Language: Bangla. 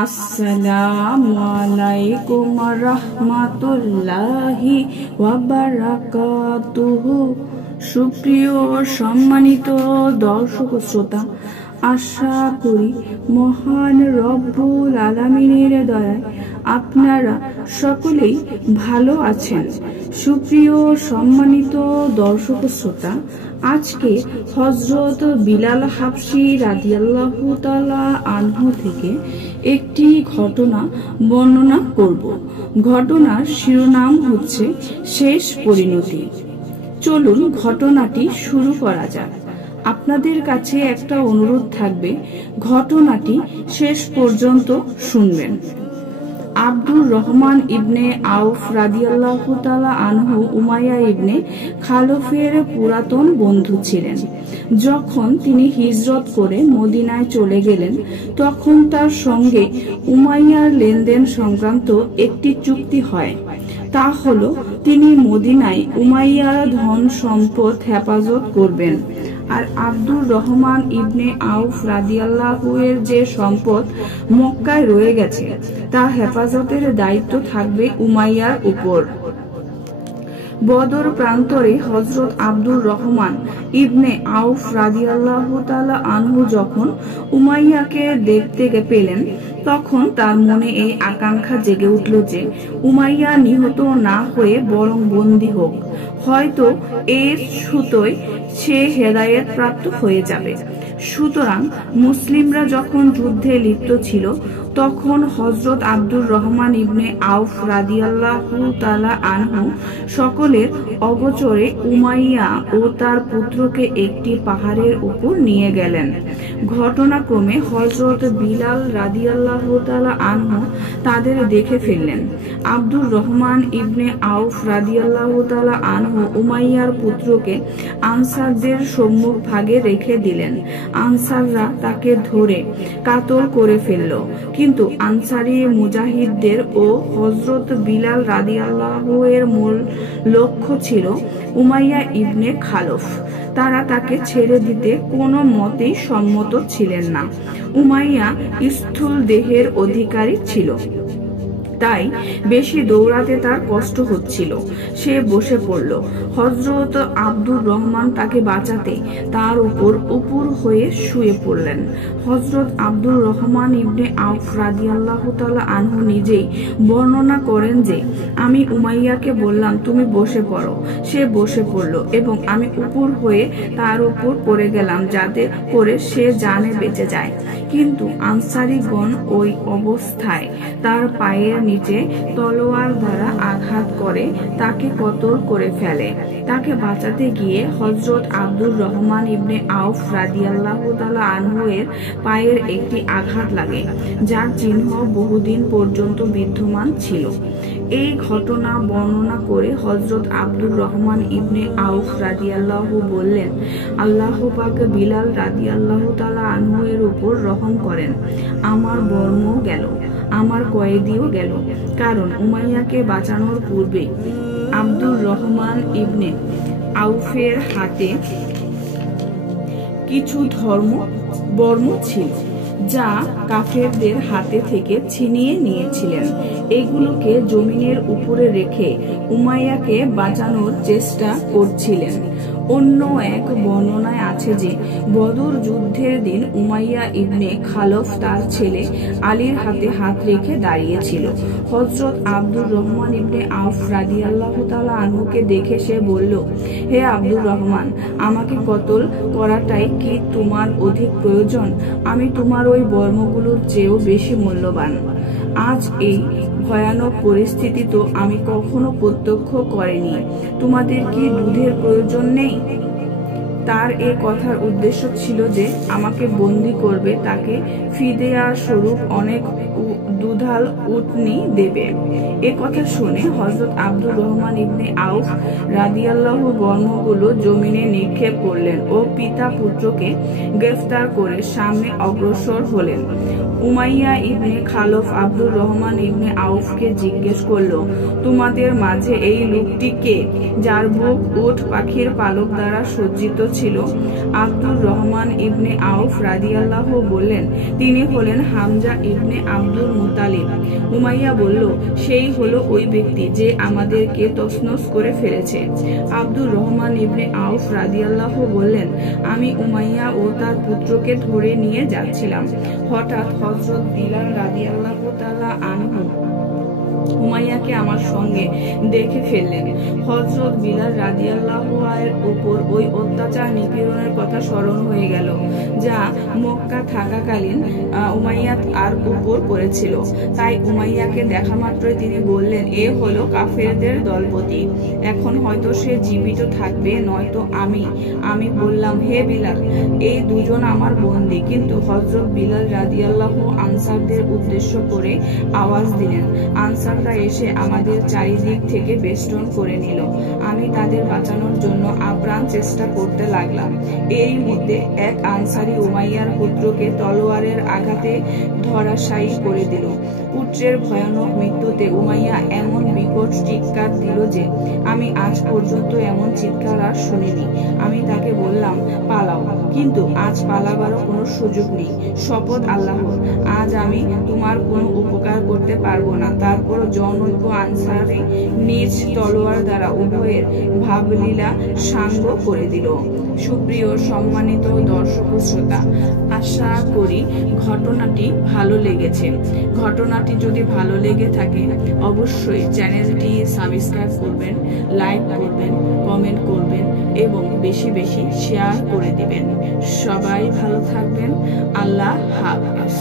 আসসালামু আলাইকুম রাহমাতুল্লাহি ওয়া বারাকাতুহু। সুপ্রিয় সম্মানিত দর্শক শ্রোতা, আশা করি মহান রব্বুল আলামিনের দয়ায় আপনারা সকলেই ভালো আছেন। সুপ্রিয় সম্মানিত দর্শক শ্রোতা, আজকে হযরত বিলাল হাবশী রাদিয়াল্লাহু তাআলা আনহু থেকে একটি ঘটনা বর্ণনা করব। ঘটনার শিরোনাম হচ্ছে শেষ পরিণতি। চলুন ঘটনাটি শুরু করা যাক। আপনাদের কাছে একটা অনুরোধ থাকবে, ঘটনাটি শেষ পর্যন্ত শুনবেন। আব্দুর রহমান ইবনে আউফ রাদিয়াল্লাহু তাআলা আনহু উমাইয়া ইবনে খালফের পুরাতন বন্ধু ছিলেন। যখন তিনি হিজরত করে মদিনায় চলে গেলেন, তখন তার সঙ্গে উমাইয়ার লেনদেন সংক্রান্ত একটি চুক্তি হয়। তা হলো, তিনি মদিনায় উমাইয়ার ধন সম্পদ হেফাজত করবেন, আর আব্দুর রহমান ইবনে আউফ রাদিয়াল্লাহু এর যে সম্পদ মক্কায় রয়ে গেছে তা হেফাজতের দায়িত্ব থাকবে উমাইয়ার উপর। বদর প্রান্তরে হযরত আব্দুর রহমান ইবনে আউফ রাদিয়াল্লাহু তাআলা আনহু যখন উমাইয়াকে দেখতে পেলেন, তখন তার মনে এই আকাঙ্ক্ষা জেগে উঠল যে উমাইয়া নিহত না হয়ে বরং বন্দী হোক, হয়তো এর সুতোয় সে হেদায়েত প্রাপ্ত হয়ে যাবে। সুতরাং মুসলিমরা যখন যুদ্ধে লিপ্ত ছিল, তখন হযরত আব্দুর রহমান ইবনে আউফ রাদিয়াল্লাহু তাআলা আনহু সকলের অগোচরে উমাইয়া ও তার পুত্রকে একটি পাহাড়ের উপর নিয়ে গেলেন। ঘটনাক্রমে হযরত বিলাল রাদিয়াল্লাহু তাআলা আনহু তাদের দেখে ফেললেন। আব্দুর রহমান ইবনে আউফ রাদিয়াল্লাহু তাআলা আনহু উমাইয়ার পুত্রকে আনসারদের সম্মুখ ভাগে রেখে দিলেন। আনসাররা তাকে ধরে কাতল করে ফেলল, কিন্তু আনসারী মুজাহিদদের ও হযরত বিলাল রাদিয়াল্লাহু এর মূল লক্ষ্য ছিল উমাইয়া ইবনে খালফ। তারা তাকে ছেড়ে দিতে কোনো মতেই সম্মত ছিলেন না। উমাইয়া স্থূল দেহের অধিকারী ছিল, তাই বেশি দৌড়াতে তার কষ্ট হচ্ছিল। সে বসে পড়ল। হযরত আব্দুর রহমান তাকে বাঁচাতে তার উপর হয়ে শুয়ে পড়লেন। হযরত আব্দুর রহমান ইবনে আউফ রাদিয়াল্লাহু তাআলা আনহু নিজেই বর্ণনা করেন যে, আমি উমাইয়াকে বললাম, তুমি বসে পড়ো। সে বসে পড়ল এবং আমি উপর হয়ে তার উপর পড়ে গেলাম, যাতে করে সে জানে বেঁচে যায়। কিন্তু আনসারীগণ ওই অবস্থায় তার পায়ের নিচে তলোয়ার দ্বারা আঘাত করে তাকে কতল করে ফেলে। তাকে বাঁচাতে গিয়ে হযরত আব্দুর রহমান ইবনে আউফ রাদিয়াল্লাহু তাআলা আনহু এর পায়ের একটি আঘাত লাগে, যার চিহ্ন বহুদিন পর্যন্ত বিদ্যমান ছিল। এই ঘটনা বর্ণনা করে হযরত আব্দুর রহমান ইবনে আউফ রাদিয়াল্লাহু বললেন, আল্লাহ পাক বিলাল রাদিয়াল্লাহু তাআলা আনহু এর উপর রহম করেন। আমার বর্মও গেল, আমার কয়েদিও গেল, কারণ উমাইয়াকে বাঁচানোর পূর্বে আব্দুর রহমান ইবনে আউফের হাতে কিছু বর্ম ছিল, যা কাফেরদের হাতে থেকে ছিনিয়ে নিয়েছিলেন। এগুলোকে জমিনের উপরে রেখে উমাইয়াকে বাঁচানোর চেষ্টা করছিলেন। অন্য এক বর্ণনায় আছে যে, বদর যুদ্ধের দিন উমাইয়া ইবনে খালফ তার ছেলে আলীর হাতে হাত রেখে দাঁড়িয়েছিল। হযরত আব্দুর রহমান ইবনে আউফ রাদিয়াল্লাহু তাআলা আনহুকে দেখে সে বলল, হে আব্দুর রহমান, আমাকে কতল করাটাই কি তোমার অধিক প্রয়োজন? আমি তোমার ওই বর্মগুলোর চেয়েও বেশি মূল্যবান। আজ এই ভয়ানক পরিস্থিতি তো আমি কখনো প্রত্যক্ষ করিনি। তোমাদের কি দুধের প্রয়োজন নেই? তার এ কথার উদ্দেশ্য ছিল যে, আমাকে বন্দী করবে, তাকে ফিদিয়া স্বরূপ অনেক দুধাল উটনি দেবে। এ কথা শুনে হযরত আব্দুর রহমান ইবনে আউফ রাদিয়াল্লাহু বর্মগুলো জমিনে নিক্ষেপ করলেন ও পিতা পুত্রকে গ্রেফতার করে সামনে অগ্রসর হলেন। উমাইয়া ইবনে খালফ আব্দুর রহমান ইবনে আউফকে জিজ্ঞেস করল, তোমাদের মাঝে এই লোকটি কে, যার বুক উট পাখির পালক দ্বারা সজ্জিত ছিল? আব্দুর রহমান ইবনে আউফ রাদিয়াল্লাহু বললেন, তিনি হলেন হামজা ইবনে আব্দুল মুতালিব। উমাইয়া বলল, সেই হলো ওই ব্যক্তি যে আমাদেরকে তছনছ করে ফেলেছে। আব্দুর রহমান ইবনে আউফ রাদিয়াল্লাহু বললেন, আমি উমাইয়া ও তার পুত্রকে ধরে নিয়ে যাচ্ছিলাম। হঠাৎ হযরত বিলাল রাদিয়াল্লাহু তাআলা আনহু উমাইয়াকে আমার সঙ্গে দেখে ফেললেন। হযরত বিলাল রাদিয়াল্লাহু এর উপর ওই অত্যাচার নিপীড়নের কথা স্মরণ হয়ে গেল, যা মক্কা থাকাকালীন উমাইয়া আর উপর করেছিল। তাই উমাইয়াকে দেখা মাত্রই তিনি বললেন, এ হলো কাফেরদের দলপতি, এখন হয়তো সে জীবিত থাকবে, নয়তো আমি বললাম, হে বিলাল, এই দুজন আমার বন্দী। কিন্তু হযরত বিলাল রাদিয়াল্লাহু আনসারদের উদ্দেশ্য করে আওয়াজ দিলেন। আনসাররা এসে আমাদের চারিদিক থেকে বেষ্টন করে নিল। আমি তাদের বাঁচানোর জন্য আপ্রাণ চেষ্টা করতে লাগলাম। এরই মধ্যে এক আনসারী উমাইয়ার পুত্রকে তলোয়ারের আঘাতে ধরাশায়ী করে দিল। পুত্রের ভয়ানক মৃত্যুতে উমাইয়া এমন বিকট চিৎকার দিল যে আমি আজ পর্যন্ত এমন চিৎকার আর শুনিনি। আমি তাকে বললাম, পালাও, কিন্তু আজ পালাবারও কোনো সুযোগ নেই। শপথ আল্লাহর, আজ আমি তোমার কোনো উপকার করতে পারবো না। তারপর জনৈক আনসারী নিজ তলোয়ার দ্বারা উভয়ের ভাবলীলা সাঙ্গ করে দিল। সুপ্রিয় সম্মানিত দর্শক শ্রোতা, আশা করি ঘটনাটি ভালো লেগেছে। ঘটনাটি যদি ভালো লেগে থাকে অবশ্যই চ্যানেলটি সাবস্ক্রাইব করবেন, লাইক করবেন, কমেন্ট করবেন এবং বেশি বেশি শেয়ার করে দিবেন। সবাই ভালো থাকবেন। আল্লাহ হাফেজ।